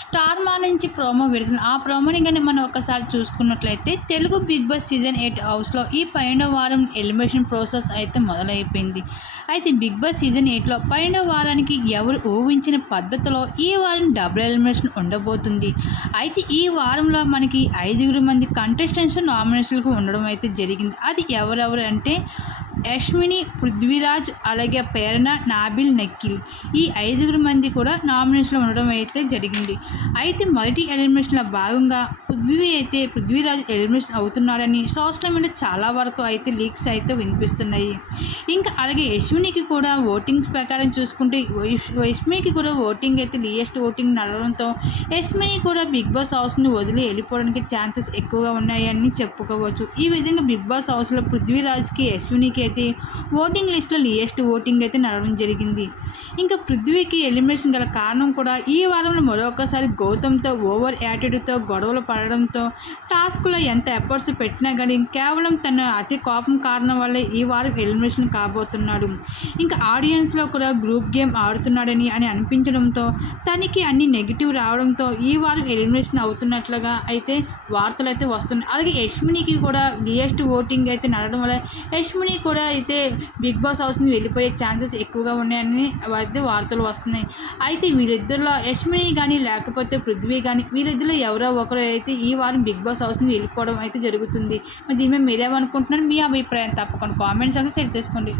Star మా నుంచి promo విడుదల ఆ ప్రోమోని కానీ మనం ఒకసారి చూసుకున్నట్లయితే Telugu Bigg Boss season eight హౌస్లో ఈ పన్నెండవ వారం ఎలిమినేషన్ ప్రాసెస్ అయితే మొదలైపోయింది. అయితే బిగ్ బాస్ సీజన్ ఎయిట్లో పన్నెండవ వారానికి ఎవరు ఊహించిన పద్ధతిలో ఈ వారం డబుల్ ఎలిమినేషన్ ఉండబోతుంది? అయితే ఈ వారంలో మనకి ఐదుగురు మంది కంటెస్టెంట్స్ నామినేషన్లకు ఉండడం అయితే జరిగింది. అది ఎవరెవరు అంటే యష్మిని పృథ్వీరాజ్ అలాగే ప్రేరణ నాబిల్ నక్కిల్ ఈ ఐదుగురు మంది కూడా నామినేషన్లో ఉండడం అయితే జరిగింది. అయితే మొదటి ఎలిమినేషన్లో భాగంగా పృథ్వీ అయితే పృథ్వీరాజ్ ఎలిమినేషన్ అవుతున్నాడని సోషల్ మీడియా చాలా వరకు అయితే లీక్స్ అయితే వినిపిస్తున్నాయి. ఇంకా అలాగే యశ్వినికి కూడా ఓటింగ్స్ ప్రకారం చూసుకుంటే వైష్- యశ్మికి కూడా ఓటింగ్ అయితే లియెస్ట్ ఓటింగ్ నడవడంతో యశ్మిని కూడా బిగ్ బాస్ హౌస్ని వదిలి వెళ్ళిపోవడానికి ఛాన్సెస్ ఎక్కువగా ఉన్నాయని చెప్పుకోవచ్చు. ఈ విధంగా బిగ్ బాస్ హౌస్లో పృథ్వీరాజ్కి యశ్వినికి అయితే ఓటింగ్ లిస్ట్లో లియెస్ట్ ఓటింగ్ అయితే నడవడం జరిగింది. ఇంకా పృథ్వీకి ఎలిమినేషన్ గల కారణం కూడా ఈ వారంలో మరొకసారి గౌతమ్తో ఓవర్ యాటిట్యూడ్తో గొడవలు పడడంతో టాస్క్లో ఎంత ఎఫర్ట్స్ పెట్టినా కానీ కేవలం తన అతి కోపం కారణం వల్లే ఈ వారం ఎలిమినేషన్ కాబోతున్నాడు. ఇంకా ఆడియన్స్లో కూడా గ్రూప్ గేమ్ ఆడుతున్నాడని అని అనిపించడంతో తనకి అన్ని నెగిటివ్ రావడంతో ఈ వారం ఎలిమినేషన్ అవుతున్నట్లుగా అయితే వార్తలు అయితే వస్తున్నాయి. అలాగే యష్మినికి కూడా లియెస్ట్ ఓటింగ్ అయితే నడవడం వల్ల యష్మిని కూడా అయితే బిగ్ బాస్ హౌస్ని వెళ్ళిపోయే ఛాన్సెస్ ఎక్కువగా ఉన్నాయని అయితే వార్తలు వస్తున్నాయి. అయితే వీరిద్దరిలో యష్మిని కానీ లేకపోతే పృథ్వీ కానీ వీరిద్దరిలో ఎవరో ఒకరు అయితే ఈ వారం బిగ్ బాస్ హౌస్ని వెళ్ళిపోవడం అయితే జరుగుతుంది. మరి దీని మీద మీరేమనుకుంటున్నారు? మీ అభిప్రాయం తప్పకుండా కామెంట్స్ అయితే షేర్ చేసుకోండి.